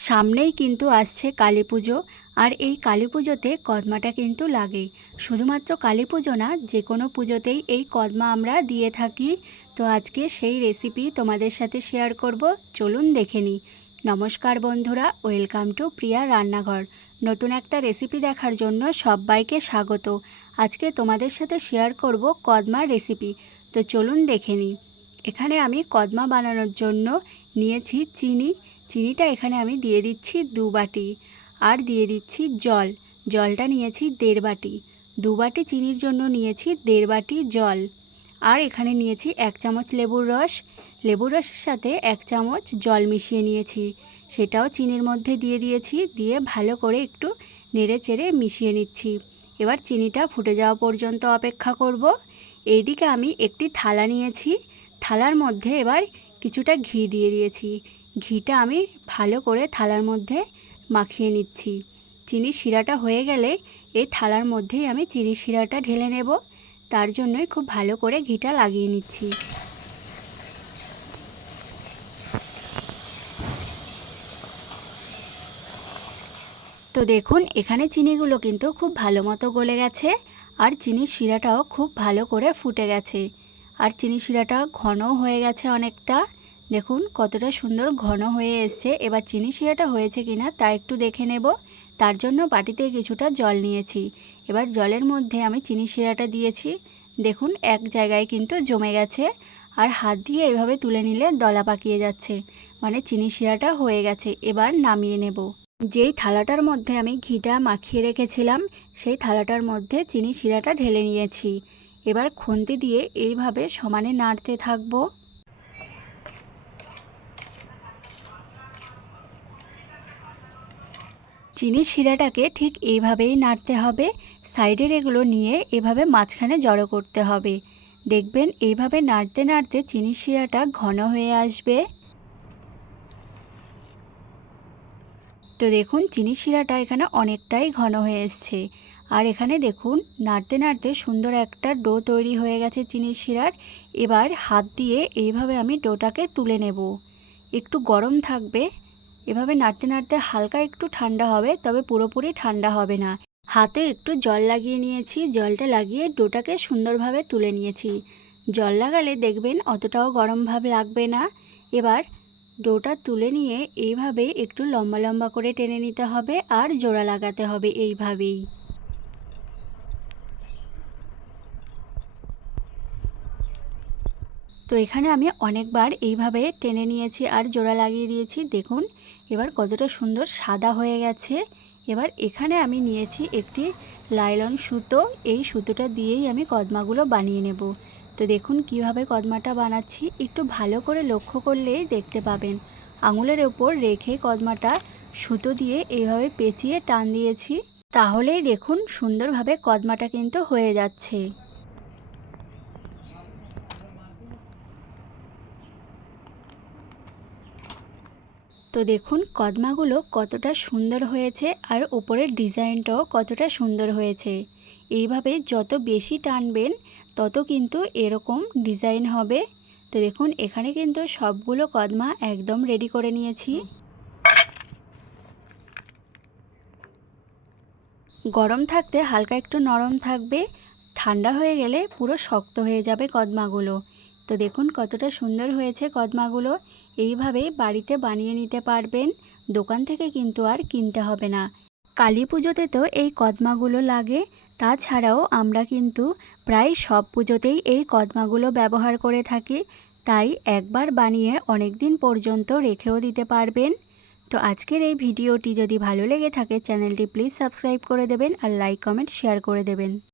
সামনেই কিন্তু আসছে কালী পুজো। আর এই কালী পুজোতে কদমাটা কিন্তু লাগেই। শুধুমাত্র কালী পুজো না যে কোনো পুজোতেই এই কদমা আমরা দিয়ে থাকি। তো আজকে সেই রেসিপি তোমাদের সাথে শেয়ার করব। চলুন দেখে নিই। নমস্কার বন্ধুরা, ওয়েলকাম টু প্রিয়া রান্নাঘর। নতুন একটা রেসিপি দেখার জন্য সবাইকে স্বাগত। আজকে তোমাদের সাথে শেয়ার করব কদমার রেসিপি। তো চলুন দেখে নিই। এখানে আমি কদমা বানানোর জন্য নিয়েছি চিনি। চিনিটা এখানে আমি দিয়ে দিচ্ছি দু বাটি আর দিয়ে দিচ্ছি জল। জলটা নিয়েছি দেড় বাটি। দু বাটি চিনির জন্য নিয়েছি দেড় বাটি জল। আর এখানে নিয়েছি এক চামচ লেবুর রস। লেবুর রসের সাথে এক চামচ জল মিশিয়ে নিয়েছি। সেটাও চিনির মধ্যে দিয়ে দিয়েছি, দিয়ে ভালো করে একটু নেড়ে চেড়ে মিশিয়ে নিচ্ছি। এবার চিনিটা ফুটে যাওয়া পর্যন্ত অপেক্ষা করব। এইদিকে আমি একটি থালা নিয়েছি। থালার মধ্যে এবার কিছুটা ঘি দিয়ে দিয়েছি। ঘিটা আমি ভালো করে থালার মধ্যে মাখিয়ে নিচ্ছি। চিনি শিরাটা হয়ে গেলে এই থালার মধ্যেই আমি চিনি শিরাটা ঢেলে নেব। তার জন্যই খুব ভালো করে ঘিটা লাগিয়ে নিচ্ছি। তো দেখুন, এখানে চিনিগুলো কিন্তু খুব ভালো মতো গলে গেছে আর চিনির শিরাটাও খুব ভালো করে ফুটে গেছে। আর চিনি শিরাটা ঘনও হয়ে গেছে অনেকটা। দেখুন, কতটা সুন্দর ঘন হয়ে এসছে। এবার চিনি শিরাটা হয়েছে কিনা তা একটু দেখে নেব। তার জন্য বাটিতে কিছুটা জল নিয়েছি। এবার জলের মধ্যে আমি চিনি শিরাটা দিয়েছি। দেখুন, এক জায়গায় কিন্তু জমে গেছে। আর হাত দিয়ে এভাবে তুলে নিলে দলা পাকিয়ে যাচ্ছে। মানে চিনি শিরাটা হয়ে গেছে, এবার নামিয়ে নেব। যেই থালাটার মধ্যে আমি ঘিটা মাখিয়ে রেখেছিলাম, সেই থালাটার মধ্যে চিনি শিরাটা ঢেলে নিয়েছি। এবার খুন্তি দিয়ে এইভাবে সমানে নাড়তে থাকব। চিনির শিরাটাকে ঠিক এইভাবেই নাড়তে হবে। সাইডের এগুলো নিয়ে এভাবে মাঝখানে জড়ো করতে হবে। দেখবেন এইভাবে নাড়তে নাড়তে চিনির শিরাটা ঘন হয়ে আসবে। তো দেখুন চিনি শিরাটা এখানে অনেকটাই ঘন হয়ে এসছে। আর এখানে দেখুন, নাড়তে নাড়তে সুন্দর একটা ডো তৈরি হয়ে গেছে চিনির শিরার। এবার হাত দিয়ে এইভাবে আমি ডোটাকে তুলে নেব। একটু গরম থাকবে এভাবে নাড়তে নাড়তে হালকা একটু ঠান্ডা হবে, তবে পুরোপুরি ঠান্ডা হবে না। হাতে একটু জল লাগিয়ে নিয়েছি, জলটা লাগিয়ে ডোটাকে সুন্দরভাবে তুলে নিয়েছি। জল লাগালে দেখবেন অতটাও গরম ভাব লাগবে না। এবার ডোটা তুলে নিয়ে এইভাবে একটু লম্বা লম্বা করে টেনে নিতে হবে আর জোড়া লাগাতে হবে এইভাবেই। তো এখানে আমি অনেকবার এইভাবে টেনে নিয়েছি আর জোড়া লাগিয়ে দিয়েছি। দেখুন এবার কতটা সুন্দর সাদা হয়ে গেছে। এবার এখানে আমি নিয়েছি একটি লাইলন সুতো। এই সুতোটা দিয়েই আমি কদমাগুলো বানিয়ে নেব। তো দেখুন কীভাবে কদমাটা বানাচ্ছি। একটু ভালো করে লক্ষ্য করলেই দেখতে পাবেন। আঙুলের ওপর রেখে কদমাটা সুতো দিয়ে এইভাবে পেঁচিয়ে টান দিয়েছি। তাহলেই দেখুন সুন্দরভাবে কদমাটা কিন্তু হয়ে যাচ্ছে। তো দেখুন, কদমাগুলো কতটা সুন্দর হয়েছে আর ওপরের ডিজাইনটাও কতটা সুন্দর হয়েছে। এইভাবে যত বেশি টানবেন, তত কিন্তু এরকম ডিজাইন হবে। তো দেখুন, এখানে কিন্তু সবগুলো কদমা একদম রেডি করে নিয়েছি। গরম থাকতে হালকা একটু নরম থাকবে। ঠান্ডা হয়ে গেলে পুরো শক্ত হয়ে যাবে কদমাগুলো। তো দেখুন কতটা সুন্দর হয়েছে কদমাগুলো। এইভাবে বাড়িতে বানিয়ে নিতে পারবেন। দোকান থেকে কিন্তু আর কিনতে হবে না। কালী পুজোতে তো এই কদমাগুলো লাগে। তাছাড়াও আমরা কিন্তু প্রায় সব পুজোতেই এই কদমাগুলো ব্যবহার করে থাকি। তাই একবার বানিয়ে অনেক দিন পর্যন্ত রেখেও দিতে পারবেন। তো আজকের এই ভিডিওটি যদি ভালো লেগে থাকে, চ্যানেলটি প্লিজ সাবস্ক্রাইব করে দেবেন আর লাইক, কমেন্ট, শেয়ার করে দেবেন।